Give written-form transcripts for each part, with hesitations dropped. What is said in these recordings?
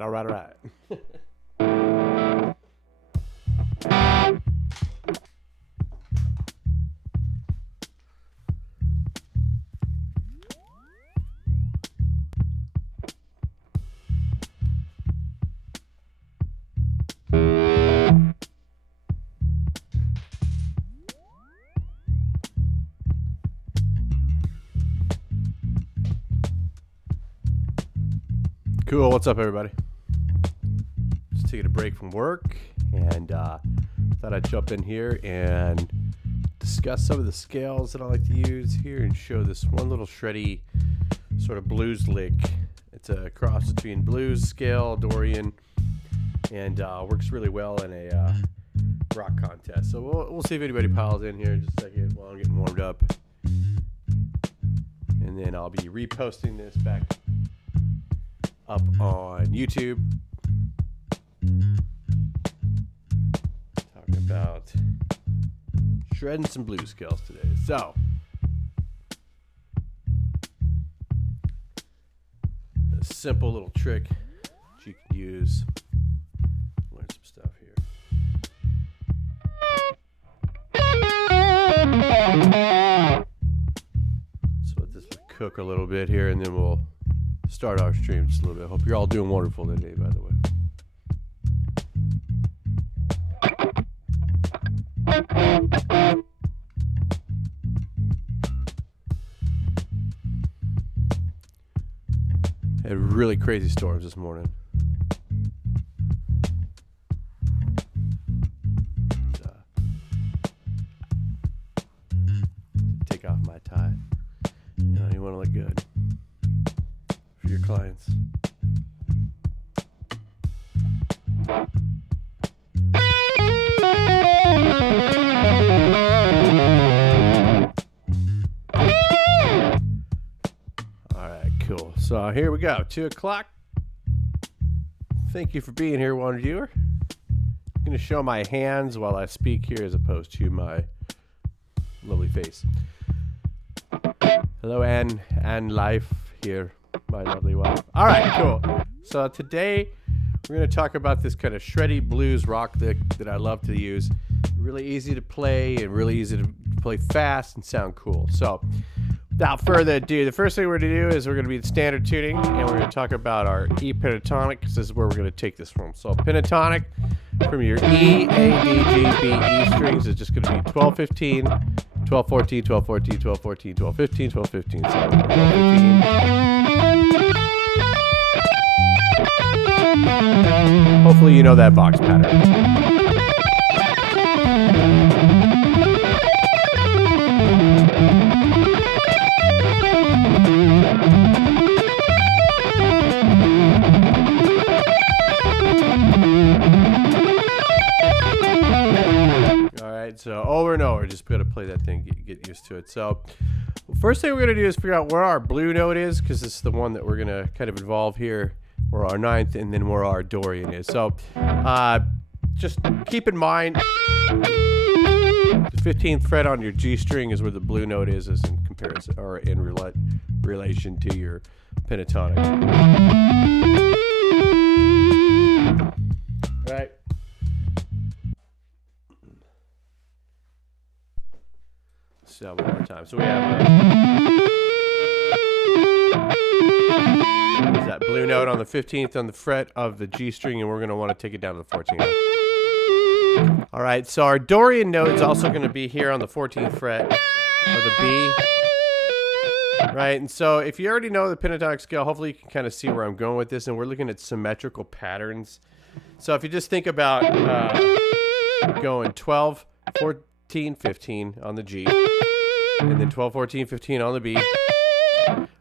All right. Cool. What's up, everybody? Just taking a break from work, and thought I'd jump in here and discuss some of the scales that I like to use here and show this one little shreddy sort of blues lick. It's a cross between blues scale, Dorian, and works really well in a rock contest. So we'll see if anybody piles in here in just a second while I'm getting warmed up. And then I'll be reposting this back up on YouTube. Talking about shredding some blues scales today. So, a simple little trick that you can use. Learn some stuff here. So let this cook a little bit here, and then we'll start our stream just a little bit. Hope you're all doing wonderful today, by the way. Had really crazy storms this morning. Take off my tie. You know, you want to look good for your clients. All right, cool. So here we go, 2 o'clock. Thank you for being here, one viewer. I'm going to show my hands while I speak here as opposed to my lovely face. Hello, Ann Life here, my lovely wife. All right, cool. So today we're going to talk about this kind of shreddy blues rock that I love to use. Really easy to play and really easy to play fast and sound cool. So without further ado, the first thing we're going to do is we're going to be in standard tuning, and we're going to talk about our E pentatonic, because this is where we're going to take this from. So pentatonic from your E, A, D, G, B, E strings is just going to be 12, 15, 12, 14, 12, 14, 12, 14, 12, 15, 12, 15, 12, 15. Hopefully you know that box pattern. So over and over, just gotta play that thing, get used to it. So first thing we're gonna do is figure out where our blue note is, because this is the one that we're gonna kind of involve here, where our 9th, and then where our Dorian is. So just keep in mind the 15th fret on your G string is where the blue note is in comparison, or in relation to your pentatonic. Right. So one more time. So we have that blue note on the 15th on the fret of the G string, and we're going to want to take it down to the 14th. All right, so our Dorian note is also going to be here on the 14th fret of the B. Right, and so if you already know the pentatonic scale, hopefully you can kind of see where I'm going with this, and we're looking at symmetrical patterns. So if you just think about going 12, 14, 15 on the G, and then 12, 14, 15 on the B.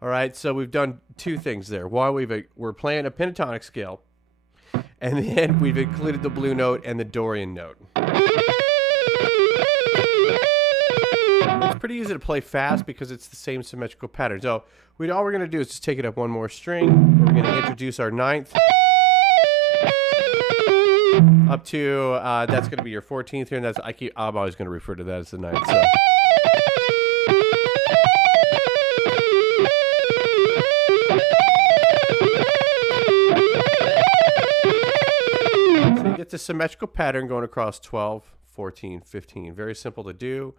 All right, so we've done 2 things there. One, we're playing a pentatonic scale, and then we've included the blue note and the Dorian note. It's pretty easy to play fast because it's the same symmetrical pattern. So all we're going to do is just take it up one more string. We're going to introduce our 9th up to that's going to be your 14th here, and I'm always going to refer to that as the 9th. So. it's a symmetrical pattern going across 12, 14, 15. Very simple to do.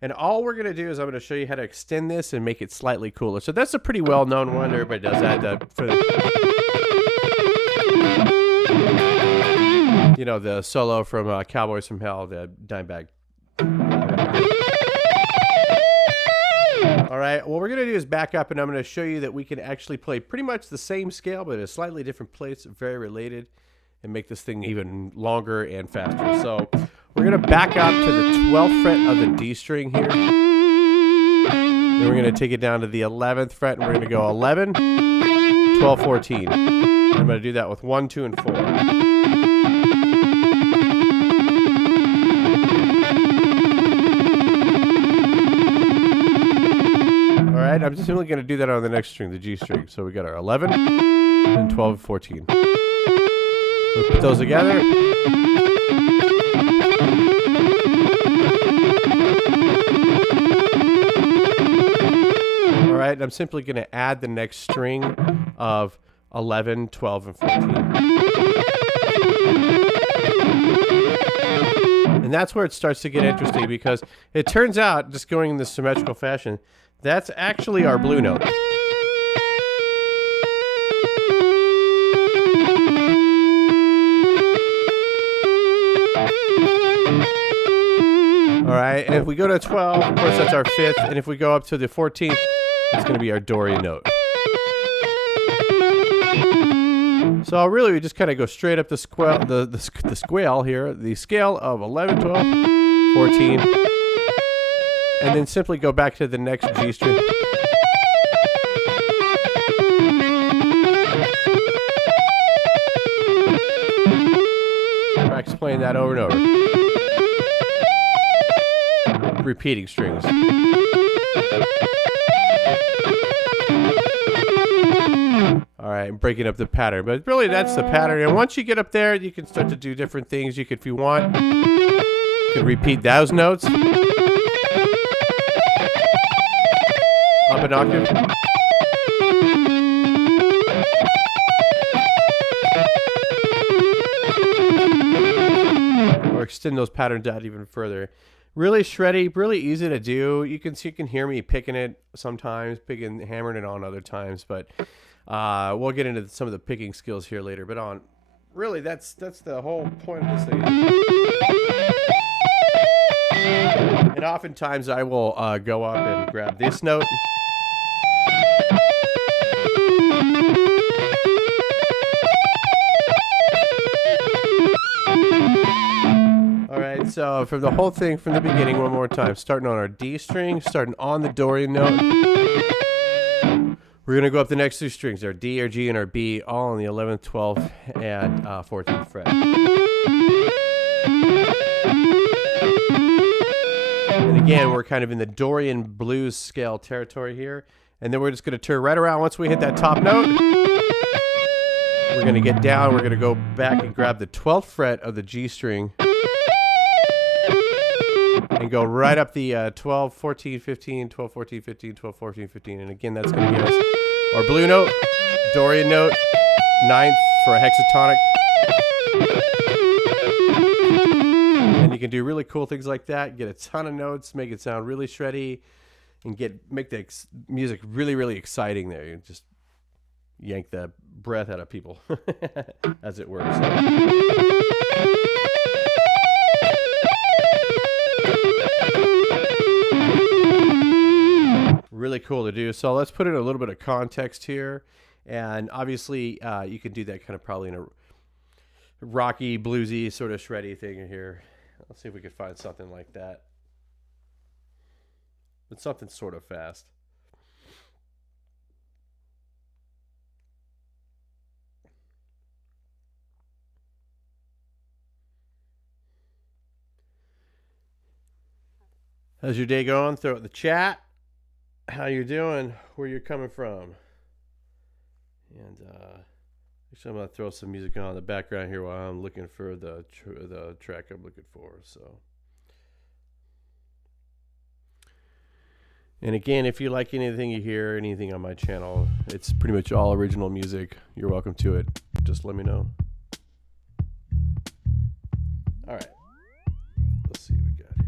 And all we're going to do is I'm going to show you how to extend this and make it slightly cooler. So that's a pretty well-known one. Everybody does that. You know, the solo from Cowboys from Hell, the Dimebag. All right, what we're going to do is back up, and I'm going to show you that we can actually play pretty much the same scale, but at a slightly different place, very related, and make this thing even longer and faster. So we're going to back up to the 12th fret of the D string here. Then we're going to take it down to the 11th fret, and we're going to go 11, 12, 14. I'm going to do that with 1, 2, and 4. Alright, I'm simply going to do that on the next string, the G string. So we got our 11, and 12, and 14. We'll put those together. Alright, I'm simply going to add the next string of 11, 12, and 14. And that's where it starts to get interesting, because it turns out, just going in this symmetrical fashion, that's actually our blue note. All right, and if we go to 12, of course that's our 5th, and if we go up to the 14th, it's going to be our Dorian note. So really we just kind of go straight up the scale here, the scale of 11, 12, 14, and then simply go back to the next G string. Practice playing that over and over. Repeating strings. All right, breaking up the pattern, but really that's the pattern. And once you get up there, you can start to do different things. You could, if you want, you could repeat those notes up an octave, or extend those patterns out even further. Really shreddy, really easy to do. You can hear me picking it sometimes, hammering it on other times, but we'll get into some of the picking skills here later. But really, that's the whole point of this thing. And oftentimes I will go up and grab this note. All right, so from the whole thing from the beginning, one more time, starting on our D string, starting on the Dorian note. We're going to go up the next two strings, our D, our G, and our B, all on the 11th, 12th, and 14th fret. And again, we're kind of in the Dorian blues scale territory here. And then we're just going to turn right around once we hit that top note. We're going to get down. We're going to go back and grab the 12th fret of the G string. And go right up the 12, 14, 15, 12, 14, 15, 12, 14, 15. And again, that's going to give us our blue note, Dorian note, 9th for a hexatonic. And you can do really cool things like that. Get a ton of notes, make it sound really shreddy, and make the music really, really exciting there. You just yank the breath out of people, as it were. Really cool to do. So let's put in a little bit of context here. And obviously, you can do that kind of probably in a rocky, bluesy, sort of shreddy thing here. Let's see if we can find something like that. But something sort of fast. How's your day going? Throw it in the chat. How you doing? Where you're coming from? And actually, I'm gonna throw some music on in the background here while I'm looking for the track I'm looking for. So, and again, if you like anything you hear, anything on my channel, it's pretty much all original music. You're welcome to it. Just let me know. All right. Let's see what we got here.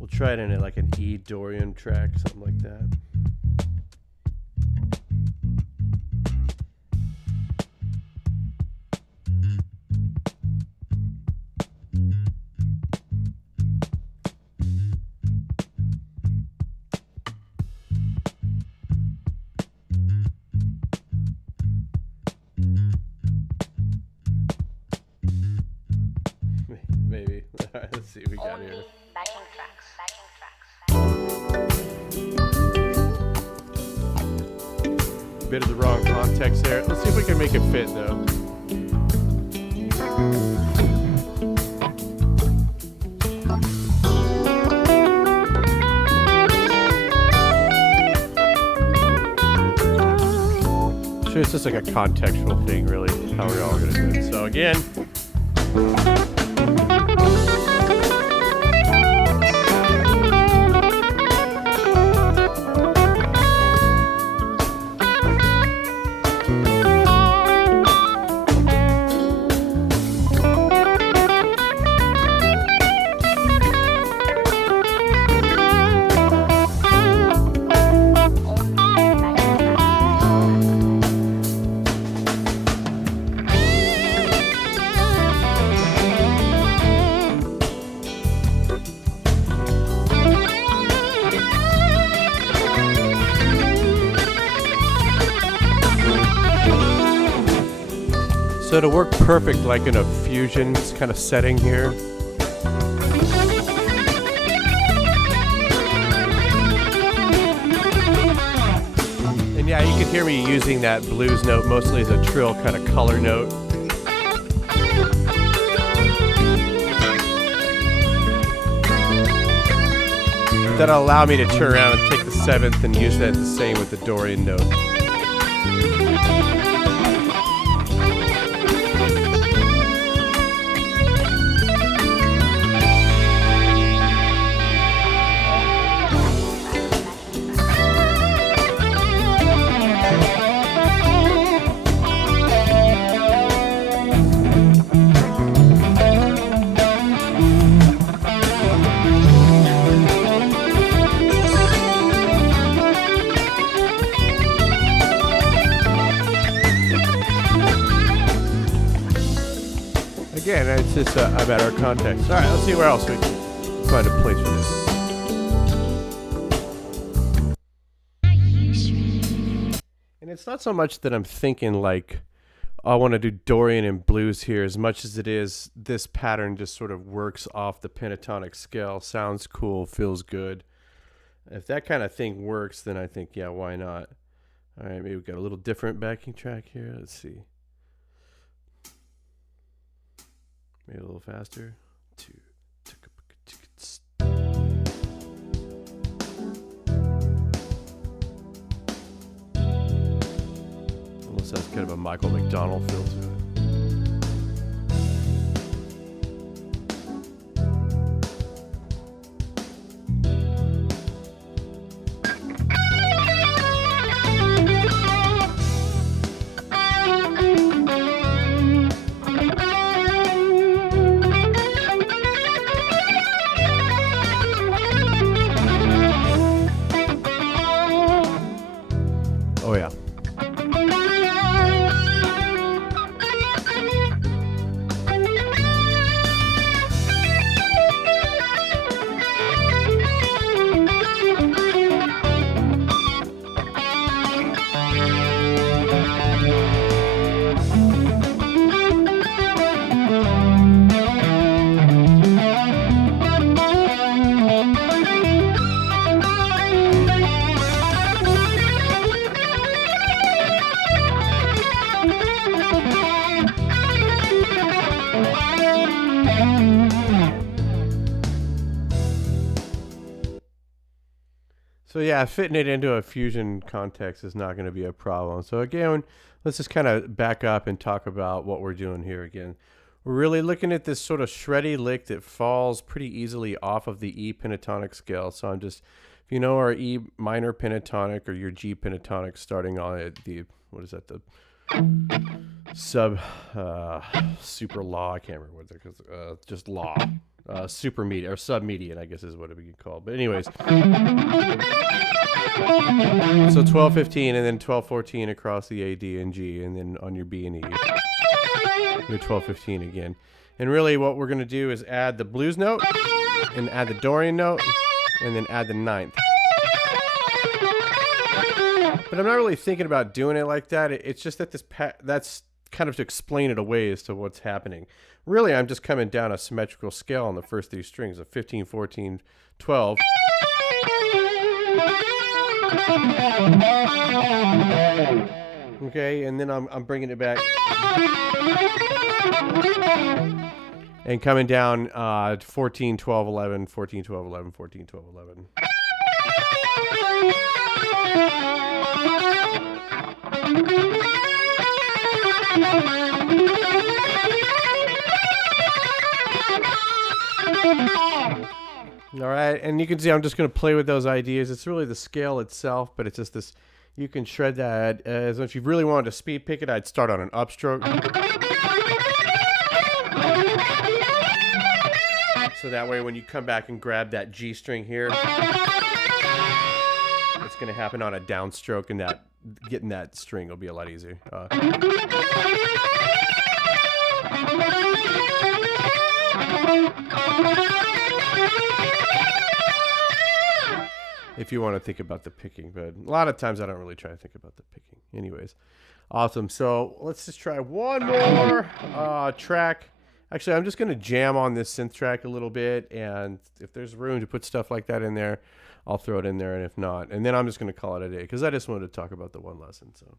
We'll try it in like an E Dorian track, something like that. Maybe. All right, let's see what we got here. Bit of the wrong context there. Let's see if we can make it fit though. Sure, it's just like a contextual thing, really, how we're all gonna do it. So again. So to work perfect like in a fusion kind of setting here. And yeah, you can hear me using that blues note mostly as a trill kind of color note. That'll allow me to turn around and take the 7th and use that the same with the Dorian note. Again, it's just a matter of context. All right, let's see where else we can find a place for this. And it's not so much that I'm thinking like, oh, I want to do Dorian and blues here as much as it is this pattern just sort of works off the pentatonic scale. Sounds cool, feels good. If that kind of thing works, then I think, yeah, why not? All right, maybe we've got a little different backing track here. Let's see. Maybe a little faster. Almost has kind of a Michael McDonald feel to it. Oh yeah. So yeah, fitting it into a fusion context is not going to be a problem. So again, let's just kind of back up and talk about what we're doing here again. We're really looking at this sort of shreddy lick that falls pretty easily off of the E pentatonic scale. So I'm just, if you know our E minor pentatonic or your G pentatonic starting on the, what is that, the super law, I can't remember what they're called, just law. Super median or submedian, I guess is what it would be called. But anyways, so 12-15 and then 12-14 across the A, D, and G, and then on your B and E, your 12-15 again. And really, what we're going to do is add the blues note, and add the Dorian note, and then add the ninth. But I'm not really thinking about doing it like that. It's just that that's kind of to explain it away as to what's happening. Really, I'm just coming down a symmetrical scale on the first three strings of 15, 14, 12. Okay, and then I'm bringing it back and coming down 14, 12, 11, 14, 12, 11, 14, 12, 11. All right, and you can see I'm just going to play with those ideas. It's really the scale itself, but it's just this, you can shred that. As if you really wanted to speed pick it, I'd start on an upstroke. So that way when you come back and grab that G string here, it's going to happen on a downstroke, and that getting that string will be a lot easier. If you want to think about the picking, but a lot of times I don't really try to think about the picking. Anyways, awesome. So let's just try one more track. Actually, I'm just going to jam on this synth track a little bit, and if there's room to put stuff like that in there, I'll throw it in there, and if not, and then I'm just going to call it a day, because I just wanted to talk about the one lesson. So.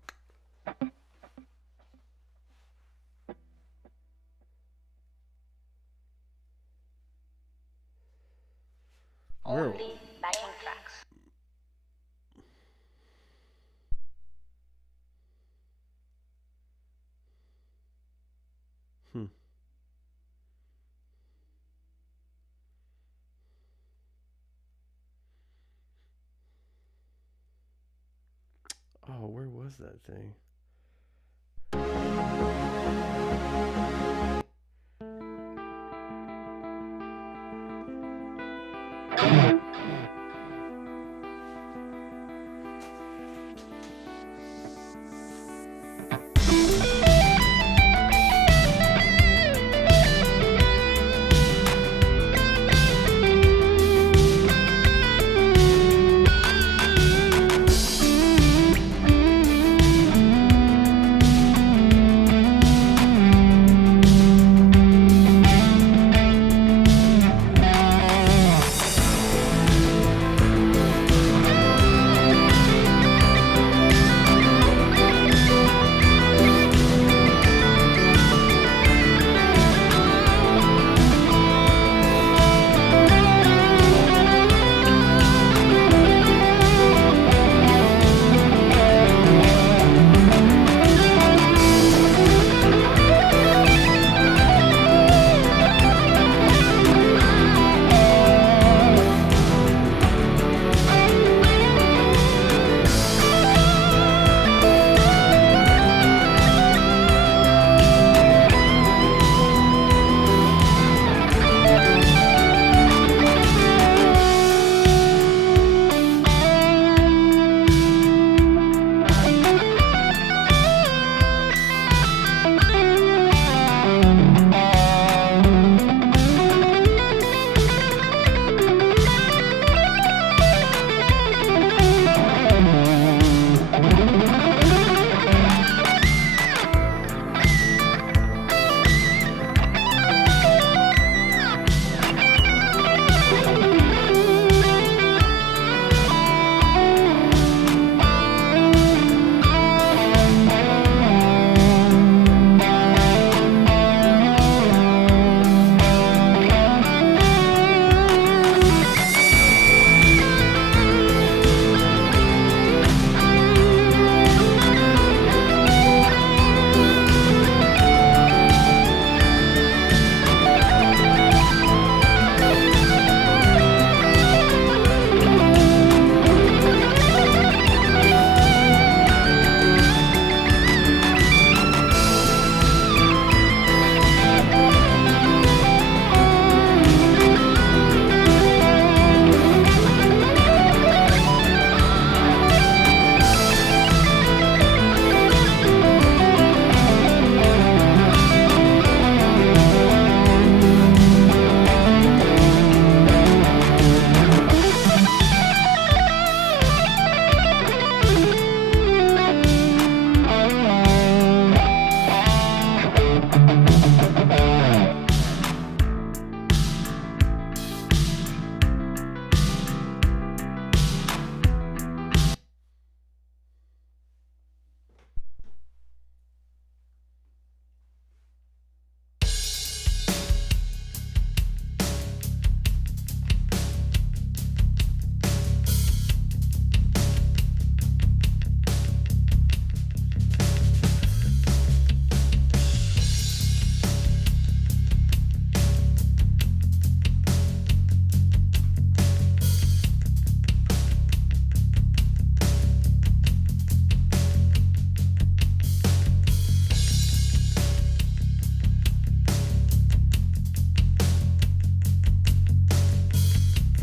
Only backing tracks. Oh, where was that thing?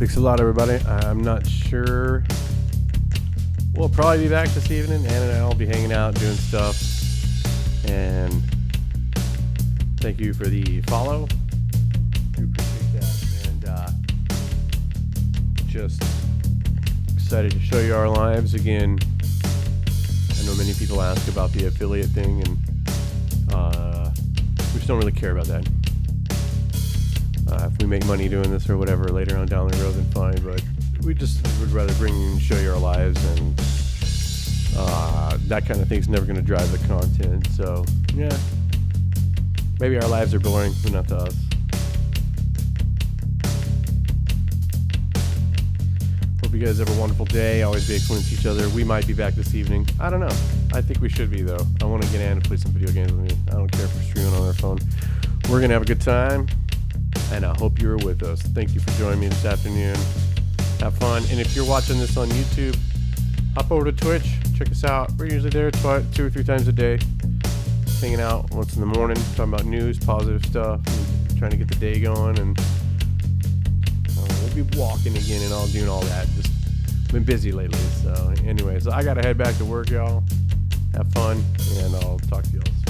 Thanks a lot, everybody. I'm not sure. We'll probably be back this evening. Ann and I will be hanging out, doing stuff. And thank you for the follow. Do appreciate that. And just excited to show you our lives again. I know many people ask about the affiliate thing, and we just don't really care about that. If we make money doing this or whatever later on down the road, then fine. But we just would rather bring you and show you our lives, and that kind of thing's never going to drive the content. So yeah, maybe our lives are boring, but not to us. Hope you guys have a wonderful day. Always be excellent to each other. We might be back this evening. I don't know. I think we should be, though. I want to get Ann to play some video games with me. I don't care if we're streaming on our phone. We're going to have a good time, and I hope you're with us. Thank you for joining me this afternoon. Have fun. And if you're watching this on YouTube, hop over to Twitch. Check us out. We're usually there 2 or 3 times a day. Hanging out once in the morning, talking about news, positive stuff, and trying to get the day going. And we'll be walking again and all doing all that. Just been busy lately. So anyways, I got to head back to work, y'all. Have fun, and I'll talk to y'all soon.